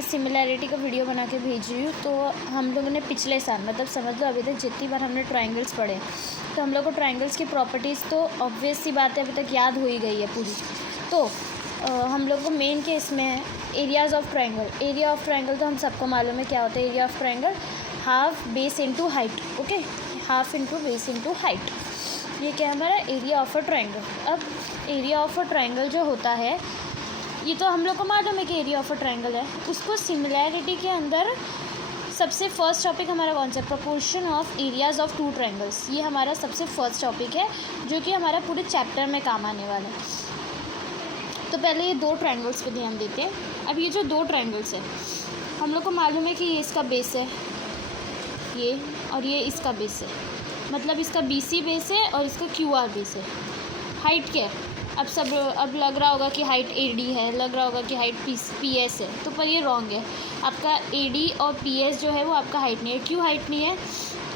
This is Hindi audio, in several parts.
मैं सिमिलैरिटी का वीडियो बना के भेज रही हूँ। तो हम लोगों ने पिछले साल मतलब समझ लो अभी तक जितनी बार हमने ट्रायंगल्स पढ़े तो हम लोग को ट्रायंगल्स की प्रॉपर्टीज़ तो ऑब्वियस सी बात है अभी तक याद हो ही गई है पूरी। तो हम लोग को मेन केस में है areas of triangle. Area of triangle तो हम सबको मालूम है क्या होता है। Area of triangle half base into height. Okay, half into base into height, ये क्या है हमारा एरिया ऑफ अ ट्रायंगल। अब एरिया ऑफ अ ट्रायंगल जो होता है ये तो हम लोग को मालूम है कि एरिया ऑफ अ ट्रायंगल है। उसको सिमिलैरिटी के अंदर सबसे फर्स्ट टॉपिक हमारा कौन सा, proportion of areas of two triangles. ये हमारा सबसे फर्स्ट टॉपिक है जो कि हमारा पूरे चैप्टर में काम आने वाला है। तो पहले ये दो ट्रायंगल्स पे ध्यान देते हैं। अब ये जो दो ट्रायंगल्स है हम लोग को मालूम है कि ये इसका बेस है ये, और ये इसका बेस है, मतलब इसका BC बेस है और इसका QR बेस है। हाइट क्या है, अब लग रहा होगा कि हाइट AD है, लग रहा होगा कि हाइट PS है, तो पर ये रॉन्ग है। आपका AD और PS जो है वो आपका हाइट नहीं है। क्यों हाइट नहीं है?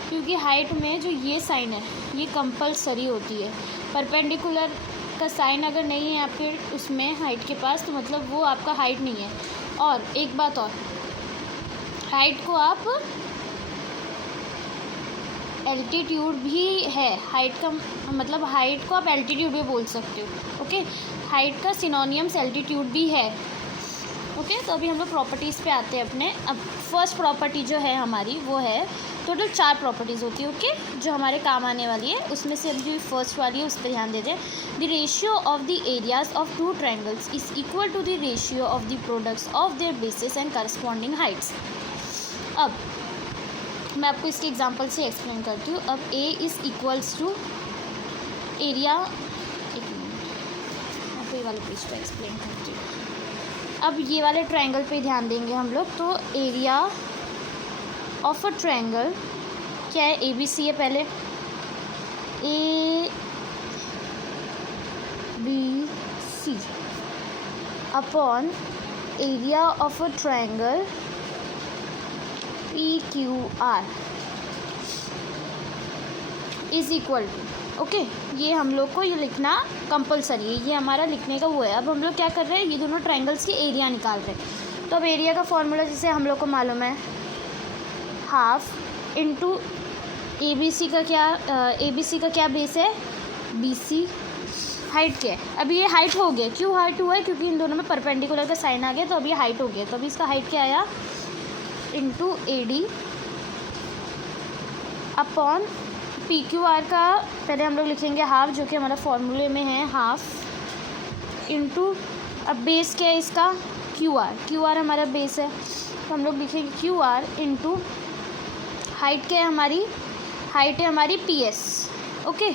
क्योंकि हाइट में जो ये साइन है ये कंपलसरी होती है। परपेंडिकुलर का साइन अगर नहीं है आपके उसमें हाइट के पास तो मतलब वो आपका हाइट नहीं है। और एक बात और, हाइट को आप एल्टीट्यूड भी है, हाइट का मतलब हाइट को आप एल्टीट्यूड भी बोल सकते हो। ओके, हाइट का सिनोनियम्स एल्टीट्यूड भी है। ओके, तो अभी हम लोग प्रॉपर्टीज़ पे आते हैं अपने। अब फर्स्ट प्रॉपर्टी जो है हमारी वो है, टोटल 4 प्रॉपर्टीज़ होती है ओके, जो हमारे काम आने वाली है। उसमें से अब जो फर्स्ट वाली है उस पर ध्यान देते हैं। The ratio of the areas of two triangles is equal to the ratio of the products of their bases and corresponding heights. अब मैं आपको इसके एग्जांपल से एक्सप्लेन करती हूँ। अब A is equals to area, एक मिनट आपको ये वाले पेज पर एक्सप्लेन करती हूँ। अब ये वाले ट्रायंगल पे ध्यान देंगे हम लोग। तो एरिया ऑफ अ ट्रायंगल क्या है, ABC है पहले, ABC upon area of a triangle PQR is equal to, okay, ये हम लोग को ये लिखना कंपलसरी है, ये हमारा लिखने का वो है। अब हम लोग क्या कर रहे हैं, ये दोनों ट्रायंगल्स की एरिया निकाल रहे हैं। तो अब एरिया का फॉर्मूला जैसे हम लोग को मालूम है, हाफ इंटू ABC का क्या बेस है, BC। हाइट क्या है, अभी ये हाइट हो गया। क्यों हाइट हुआ है? क्योंकि इन दोनों में परपेंडिकुलर का साइन आ गया तो अब ये हाइट हो गया। तो अभी इसका हाइट क्या आया, इंटू AD अपॉन PQR का पहले हम लोग लिखेंगे हाफ, जो कि हमारा फॉर्मूले में है हाफ, इंटू अब बेस क्या है इसका, QR हमारा बेस है तो हम लोग लिखेंगे QR इंटू हाइट क्या है हमारी, हाइट है हमारी PS। ओके,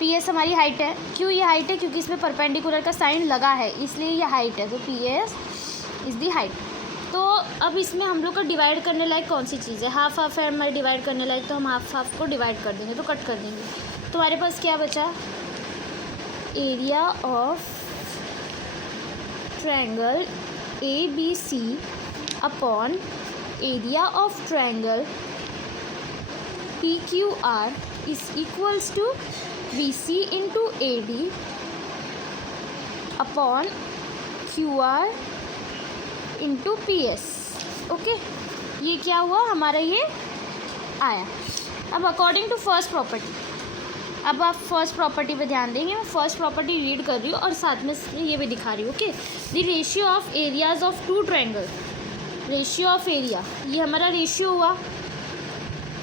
PS हमारी हाइट है। क्यों ये हाइट है? क्योंकि इसमें परपेंडिकुलर का साइन लगा है इसलिए ये हाइट है। तो PS इज़ दी हाइट। तो अब इसमें हम लोग का डिवाइड करने लायक कौन सी चीज़ है, हाफ हाफ है हमारे डिवाइड करने लायक, तो हम हाफ हाफ को डिवाइड कर देंगे, तो कट कर देंगे। तो हमारे पास क्या बचा, area of triangle ABC upon area of triangle PQR is equals to BC into AD upon QR into PS। Okay, ये क्या हुआ हमारा, ये आया। अब अकॉर्डिंग टू फर्स्ट प्रॉपर्टी, अब आप फर्स्ट प्रॉपर्टी पे ध्यान देंगे। मैं फर्स्ट प्रॉपर्टी रीड कर रही हूँ और साथ में ये भी दिखा रही हूँ। Okay, the ratio of areas of two triangle, ratio of area, ये हमारा रेशियो हुआ,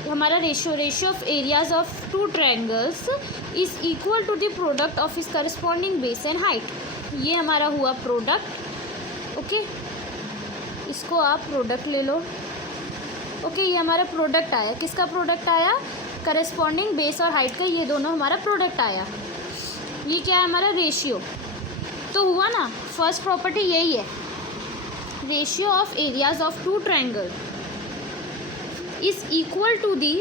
हमारा ratio of areas of two triangles is equal to the product of its corresponding base and height. ये हमारा हुआ प्रोडक्ट। ओके, इसको आप प्रोडक्ट ले लो। ओके, ये हमारा प्रोडक्ट आया। किसका प्रोडक्ट आया, करस्पॉन्डिंग बेस और हाइट का, ये दोनों हमारा प्रोडक्ट आया। ये क्या है हमारा, रेशियो। तो हुआ ना, फर्स्ट प्रॉपर्टी यही है, ratio of areas of two triangle is equal to the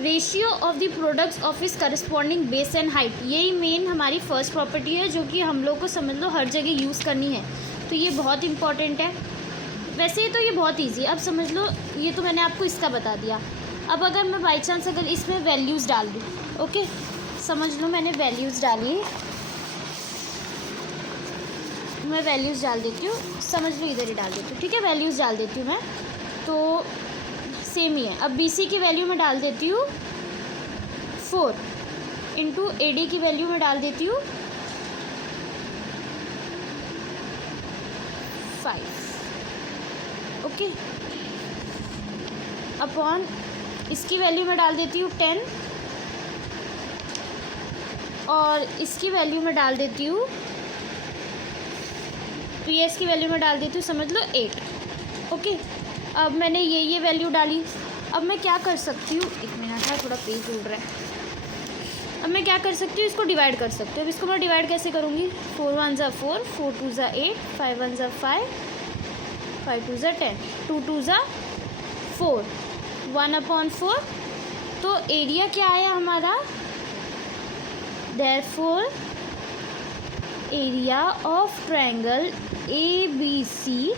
ratio of the products of its corresponding base and height. यही मेन हमारी फर्स्ट प्रॉपर्टी है जो कि हम लोग को समझ लो हर जगह यूज़ करनी है। तो ये बहुत इंपॉर्टेंट है। वैसे ही तो ये बहुत इजी है, अब समझ लो, ये तो मैंने आपको इसका बता दिया। अब अगर मैं बाई चांस अगर इसमें वैल्यूज़ डाल दूँ, ओके, समझ लो मैंने वैल्यूज़ डाली, मैं वैल्यूज़ डाल देती हूँ, समझ लो इधर ही डाल देती हूँ, ठीक है। वैल्यूज़ डाल देती हूँ मैं, तो सेम ही है। अब BC की वैल्यू मैं डाल देती हूँ 4 इंटू AD की वैल्यू मैं डाल देती हूँ 5, ओके। अपॉन इसकी वैल्यू मैं डाल देती हूँ 10 और इसकी वैल्यू मैं डाल देती हूँ, PS की वैल्यू मैं डाल देती हूँ, समझ लो 8, ओके। अब मैंने ये वैल्यू डाली। अब मैं क्या कर सकती हूँ, एक मिनट है, थोड़ा पेज उड़ रहा है। अब मैं क्या कर सकती हूँ, इसको डिवाइड कर सकती हूँ। अब इसको मैं डिवाइड कैसे करूँगी, 4 1 ज़ा 4, 4 2 ज़ा 8, 5 1 ज़ा 5, 5 2 ज़ा 10, 2 2 ज़ा 4, 1/4। तो एरिया क्या आया हमारा, therefore area of triangle ABC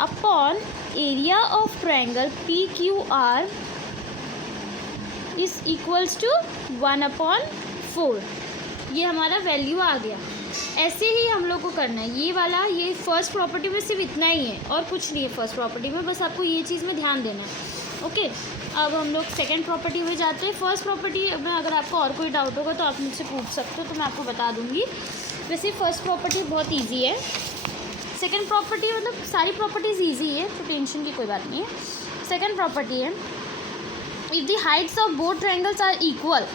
upon area of triangle PQR is equals to 1/4। ये हमारा वैल्यू आ गया। ऐसे ही हम लोग को करना है। ये वाला, ये फर्स्ट प्रॉपर्टी में सिर्फ इतना ही है और कुछ नहीं है फर्स्ट प्रॉपर्टी में, बस आपको ये चीज़ में ध्यान देना है, ओके। अब हम लोग सेकंड प्रॉपर्टी में जाते हैं। फर्स्ट प्रॉपर्टी में अगर आपको और कोई डाउट होगा तो आप मुझसे पूछ सकते हो, तो मैं आपको बता दूँगी। वैसे फर्स्ट प्रॉपर्टी बहुत ईजी है। सेकेंड प्रॉपर्टी मतलब सारी प्रॉपर्टीज़ ईजी है, तो टेंशन की कोई बात नहीं है। सेकेंड प्रॉपर्टी है, if the heights of both triangles are equal,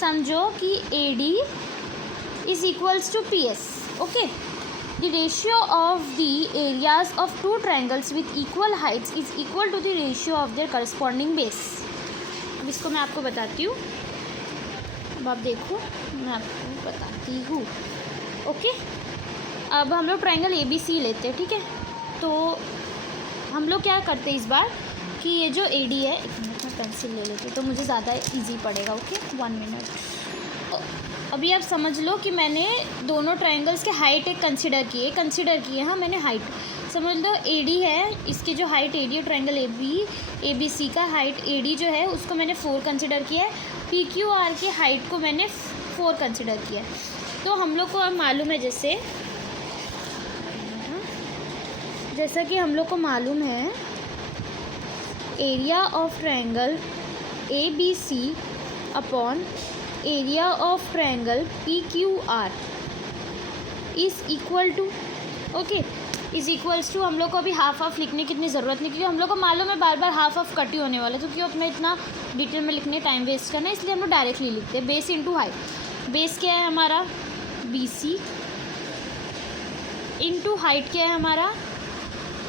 समझो कि AD is equals to PS, okay. The ratio of the areas of two triangles with equal heights is equal to the ratio of their corresponding base. अब इसको मैं आपको बताती हूँ। अब आप देखो, मैं आपको बताती हूँ, ओके। अब हम लोग ट्रायंगल ABC लेते हैं, ठीक है। तो हम लोग क्या करते हैं इस बार कि ये जो AD है, एक मिनट में पेंसिल ले लेती हूँ तो मुझे ज़्यादा इजी पड़ेगा, ओके। 1 मिनट। तो अभी आप समझ लो कि मैंने दोनों ट्रायंगल्स के हाइट एक कंसिडर किए, हाँ मैंने हाइट समझ लो। AD है, इसकी जो हाइट AD है, ट्रायंगल ABC का हाइट AD जो है उसको मैंने 4 कंसिडर किया है। PQR की हाइट को मैंने 4 कंसिडर किया है। तो हम लोग को अब मालूम है, जैसा कि हम लोग को मालूम है, area of triangle ABC upon area of triangle PQR is equal to, okay, is equals to. हम लोग को अभी हाफ लिखने की इतनी ज़रूरत नहीं, क्योंकि हम लोग को मालूम है बार बार हाफ कट ही होने वाला, तो क्यों अपने इतना डिटेल में लिखने टाइम वेस्ट करना है, इसलिए हम लोग डायरेक्टली लिखते हैं बेस इंटू हाइट। बेस क्या है हमारा BC इंटू हाइट क्या है हमारा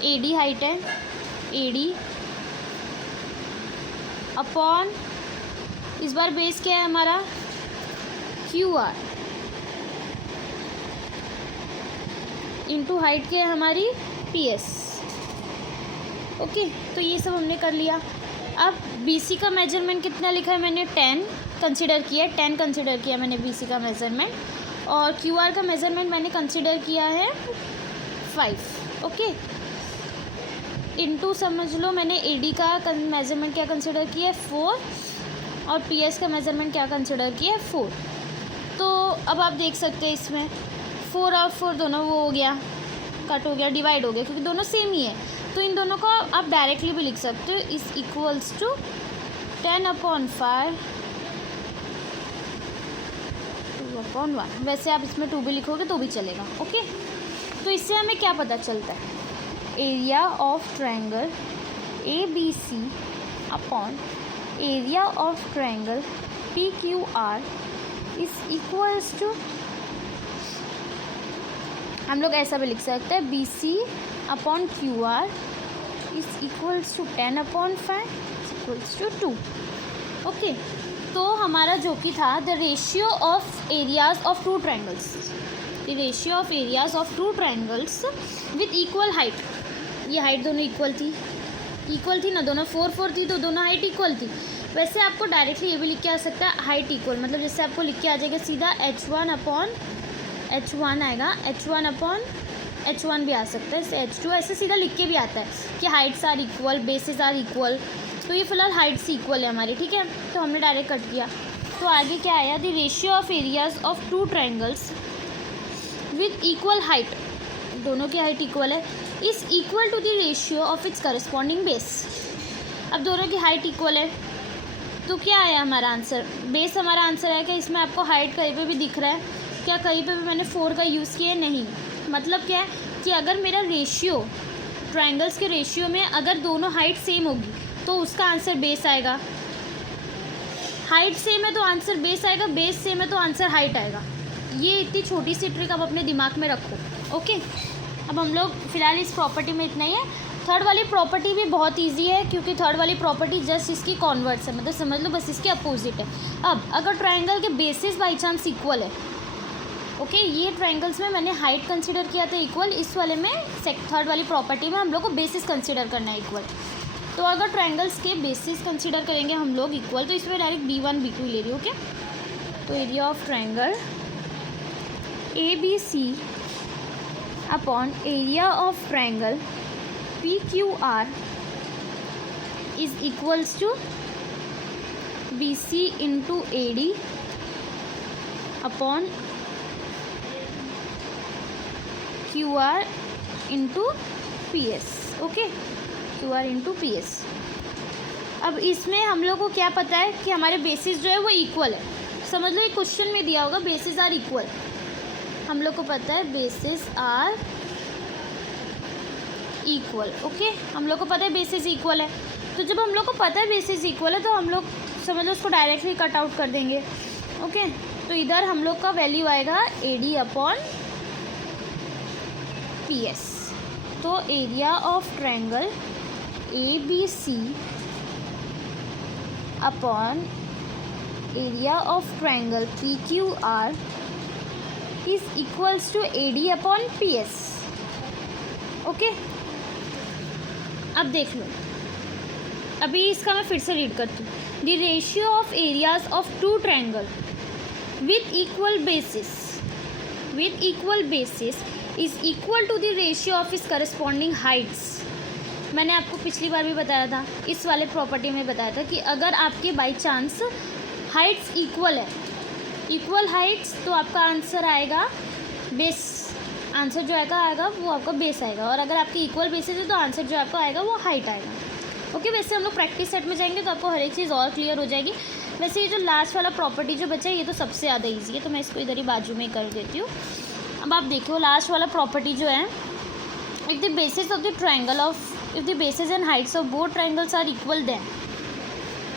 AD, हाइट है AD अपॉन इस बार बेस क्या है हमारा QR इंटू हाइट क्या है हमारी PS, ओके। तो ये सब हमने कर लिया। अब BC का मेजरमेंट कितना लिखा है मैंने, 10 कंसिडर किया मैंने BC का मेजरमेंट, और QR का मेजरमेंट मैंने कंसिडर किया है 5, ओके। इनटू समझ लो मैंने AD का मेजरमेंट क्या कंसिडर किया है 4, और PS का मेजरमेंट क्या कंसिडर किया है 4। तो अब आप देख सकते हैं इसमें 4 और 4 दोनों वो हो गया, कट हो गया, डिवाइड हो गया, क्योंकि दोनों सेम ही है। तो इन दोनों को आप डायरेक्टली भी लिख सकते हो, इज़ इक्वल्स टू 10/5 2/1। वैसे आप इसमें 2 भी लिखोगे तो भी चलेगा, ओके। तो इससे हमें क्या पता चलता है, area of triangle ABC upon area of triangle PQR is equals to, हम लोग ऐसा भी लिख सकते हैं, BC upon QR is equals to 10/5 equals to 2, okay. तो हमारा जो कि था the ratio of areas of two triangles, the ratio of areas of two triangles with equal height. ये हाइट दोनों इक्वल थी ना, दोनों 4 4 थी, तो दोनों हाइट इक्वल थी। वैसे आपको डायरेक्टली ये भी लिख के आ सकता है हाइट इक्वल, मतलब जैसे आपको लिख के आ जाएगा सीधा H1 आएगा, H1 भी आ सकता है, H2 ऐसे सीधा लिख के भी आता है कि heights are equal, bases are equal. तो ये फिलहाल हाइट्स इक्वल है हमारी, ठीक है। तो हमने डायरेक्ट कट किया। तो आगे क्या आया, the ratio of areas of two triangles with equal height दोनों की हाइट इक्वल है, is equal to the ratio of its corresponding base. अब दोनों की हाइट इक्वल है तो क्या आया हमारा आंसर, बेस हमारा आंसर है। क्या इसमें आपको हाइट कहीं पे भी दिख रहा है? क्या कहीं पे भी मैंने 4 का यूज़ किया है? नहीं। मतलब क्या है कि अगर मेरा रेशियो, ट्रायंगल्स के रेशियो में अगर दोनों हाइट सेम होगी तो उसका आंसर बेस आएगा। हाइट सेम है तो आंसर बेस आएगा, बेस सेम है तो आंसर हाइट आएगा। ये इतनी छोटी सी ट्रिक आप अपने दिमाग में रखो। ओके, अब हम लोग फ़िलहाल इस प्रॉपर्टी में इतना ही है। थर्ड वाली प्रॉपर्टी भी बहुत इजी है क्योंकि थर्ड वाली प्रॉपर्टी जस्ट इसकी कॉन्वर्ट्स है, मतलब समझ लो बस इसके अपोजिट है। अब अगर ट्रायंगल के बेसिस बाई चांस इक्वल है, ओके, ये ट्रायंगल्स में मैंने हाइट कंसीडर किया था इक्वल, इस वाले में थर्ड वाली प्रॉपर्टी में हम लोग को बेसिस कंसीडर करना है इक्वल। तो अगर ट्रायंगल्स के बेसिस कंसीडर करेंगे हम लोग इक्वल तो इसमें डायरेक्ट B1 B2 ले रही हूँ। ओके, तो area of triangle ABC upon area of triangle PQR is equals to BC into AD upon QR into PS। Okay, QR into PS। अब इसमें हम लोग को क्या पता है कि हमारे बेसिस जो है वो इक्वल है। समझ लो एक क्वेश्चन में दिया होगा बेसिस आर इक्वल, हम लोग को पता है बेसिस आर इक्वल। ओके, हम लोग को पता है बेसिस इक्वल है, तो जब हम लोग को पता है बेसिस इक्वल है तो हम लोग समझ लो उसको डायरेक्टली कट आउट कर देंगे। ओके, तो इधर हम लोग का वैल्यू आएगा AD अपॉन PS। तो area of triangle ABC upon area of triangle PQR is equals to AD upon PS। Okay, अब देख लो, अभी इसका मैं फिर से रीड करती हूँ। The ratio of areas of two triangle with equal bases is equal to the ratio of its corresponding heights. मैंने आपको पिछली बार भी बताया था, इस वाले प्रॉपर्टी में बताया था कि अगर आपके बाई चांस हाइट्स इक्वल है, इक्वल हाइट्स, तो आपका आंसर आएगा बेस, आंसर जो आएगा वो आपका बेस आएगा। और अगर आपकी इक्वल बेसिस है तो आंसर जो आपका आएगा वो हाइट आएगा। ओके, वैसे हम लोग प्रैक्टिस सेट में जाएंगे तो आपको हर एक चीज़ और क्लियर हो जाएगी। वैसे ये जो लास्ट वाला प्रॉपर्टी जो बचा है ये तो सबसे ज़्यादा ईजी है, तो मैं इसको इधर ही बाजू में कर देती हूँ। अब आप देखो लास्ट वाला प्रॉपर्टी जो है, if the bases of the triangle of if the bases and heights of both triangles are equal then.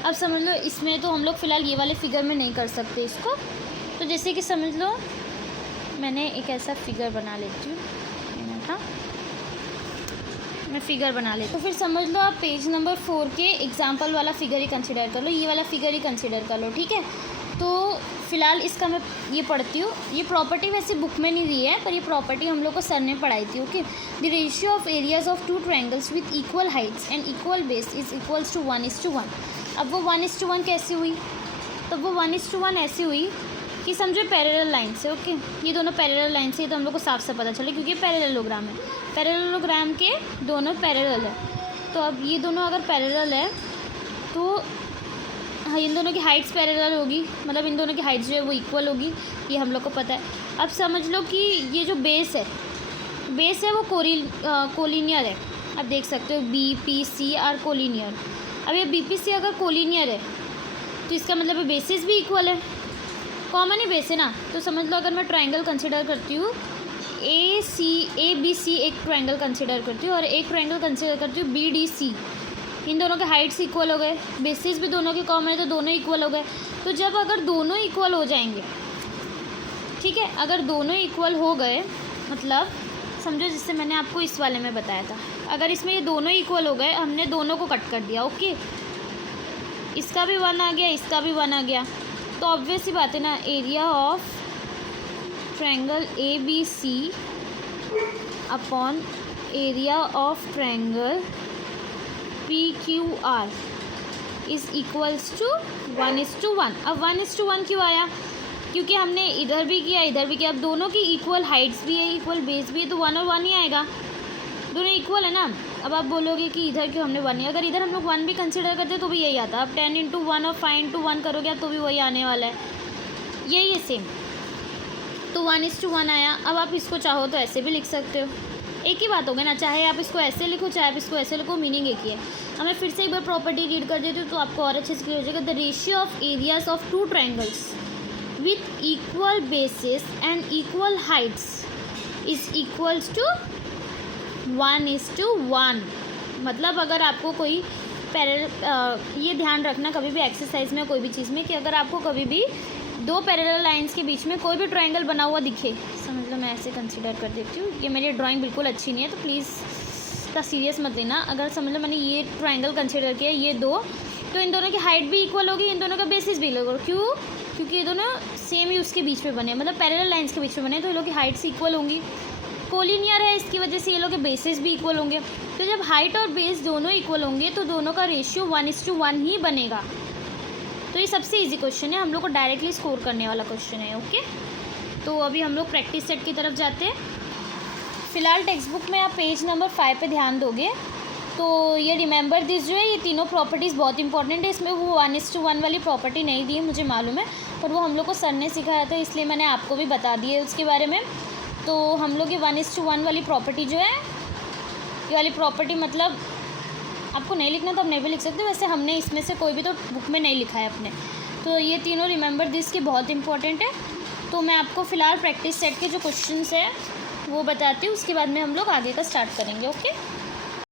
अब समझ लो इसमें तो हम लोग फ़िलहाल ये वाले फिगर में नहीं कर सकते इसको, तो जैसे कि समझ लो मैंने एक ऐसा फिगर बना लेती हूँ, मैं फिगर बना लेती हूँ। तो फिर समझ लो आप पेज नंबर 4 के एग्जाम्पल वाला फिगर ही कंसिडर कर लो, ये वाला फिगर ही कंसिडर कर लो, ठीक है। तो फ़िलहाल इसका मैं ये पढ़ती हूँ। ये प्रॉपर्टी वैसे बुक में नहीं दी है, पर ये प्रॉपर्टी हम लोग को सर ने पढ़ाई थी। Okay, the ratio of areas of two triangles with equal heights and equal base is equals to 1:1। अब वो 1:1 कैसे हुई? तो वो 1:1 ऐसी हुई कि समझो पैरेलल लाइन से। ओके, ये दोनों पैरेलल लाइन से, ये तो हम लोग को साफ साफ पता चले क्योंकि पैरेललोग्राम है, पैरेललोग्राम के दोनों पैरेलल है। तो अब ये दोनों अगर पैरेलल है तो इन दोनों की हाइट्स पैरेलल होगी, मतलब इन दोनों की हाइट्स जो है वो इक्वल होगी, ये हम लोग को पता है। अब समझ लो कि ये जो बेस है वो कोलिनियर है। आप देख सकते हो BPC आर कोलिनियर। अब ये BPC अगर कोलिनियर है तो इसका मतलब बेसिस भी इक्वल है, कॉमन ही बेस है ना। तो समझ लो अगर मैं ट्रायंगल कंसिडर करती हूँ ABC, एक ट्रायंगल कंसिडर करती हूँ और एक ट्रायंगल कंसिडर करती हूँ BDC। इन दोनों के हाइट्स इक्वल हो गए, बेसिस भी दोनों के कॉमन है तो दोनों इक्वल हो गए। तो जब अगर दोनों इक्वल हो जाएंगे, ठीक है, अगर दोनों इक्वल हो गए मतलब समझो जिससे मैंने आपको इस वाले में बताया था, अगर इसमें ये दोनों इक्वल हो गए, हमने दोनों को कट कर दिया। ओके, इसका भी 1 आ गया, इसका भी 1 आ गया, तो ऑब्वियस ही बात है ना, area of triangle ABC upon area of triangle PQR is equals to 1:1। अब 1:1 क्यों आया? क्योंकि हमने इधर भी किया इधर भी किया। अब दोनों की इक्वल हाइट्स भी है, इक्वल बेस भी है, तो 1 और 1 ही आएगा, दोनों इक्वल है ना। अब आप बोलोगे कि इधर क्यों हमने 1 ही, अगर इधर हम लोग 1 भी कंसिडर करते तो भी यही आता। अब 10 × 1 और 5 × 1 करोगे तो भी वही आने वाला है, यही है सेम। तो 1:1 आया। अब आप इसको चाहो तो ऐसे भी लिख सकते हो, एक ही बात हो गई ना, चाहे आप इसको ऐसे लिखो चाहे आप इसको ऐसे लिखो, मीनिंग एक ही है। अब मैं फिर से एक बार प्रॉपर्टी रीड कर देती हूँ तो आपको और अच्छे से क्लियर हो जाएगा। The ratio of areas of two triangles with equal bases and equal heights is equals to 1:1। मतलब अगर आपको कोई ये ध्यान रखना कभी भी एक्सरसाइज में कोई भी चीज़ में कि अगर आपको कभी भी दो पैरेलल लाइंस के बीच में कोई भी ट्रायंगल बना हुआ दिखे, समझ लो मैं ऐसे कंसीडर कर देती हूँ, ये मेरी ड्राइंग बिल्कुल अच्छी नहीं है तो प्लीज़ इसका सीरियस मत लेना। अगर समझ लो मैंने ये ट्रायंगल कंसीडर किया, ये दो, तो इन दोनों की हाइट भी इक्वल होगी, इन दोनों का बेसिस भी इक्वल होगा। क्यों? क्योंकि ये दोनों सेम ही उसके बीच में बने, मतलब पैरेलल लाइंस के बीच में बने, तो ये लोग की हाइट्स इक्वल होंगी। कोलिनियर है, इसकी वजह से ये लोग के बेसिस भी इक्वल होंगे। तो जब हाइट और बेस दोनों इक्वल होंगे तो दोनों का रेशियो 1:1 ही बनेगा। तो ये सबसे इजी क्वेश्चन है, हम लोग को डायरेक्टली स्कोर करने वाला क्वेश्चन है। ओके, तो अभी हम लोग प्रैक्टिस सेट की तरफ जाते हैं। फ़िलहाल टेक्स्ट बुक में आप पेज नंबर 5 पे ध्यान दोगे तो ये रिमेंबर दिस जो है, ये तीनों प्रॉपर्टीज़ बहुत इंपॉर्टेंट है। इसमें वो 1:1 वाली प्रॉपर्टी नहीं दी है, मुझे मालूम है, पर वो हम लोग को सर ने सिखाया था, इसलिए मैंने आपको भी बता दी है उसके बारे में। तो हम लोग ये 1:1 वाली प्रॉपर्टी जो है, ये वाली प्रॉपर्टी मतलब आपको नहीं लिखना तो आप नहीं भी लिख सकते, वैसे हमने इसमें से कोई भी तो बुक में नहीं लिखा है अपने। तो ये तीनों रिमेंबर दिस के बहुत इंपॉर्टेंट है। तो मैं आपको फ़िलहाल प्रैक्टिस सेट के जो क्वेश्चंस है वो बताती हूँ, उसके बाद में हम लोग आगे का स्टार्ट करेंगे। ओके।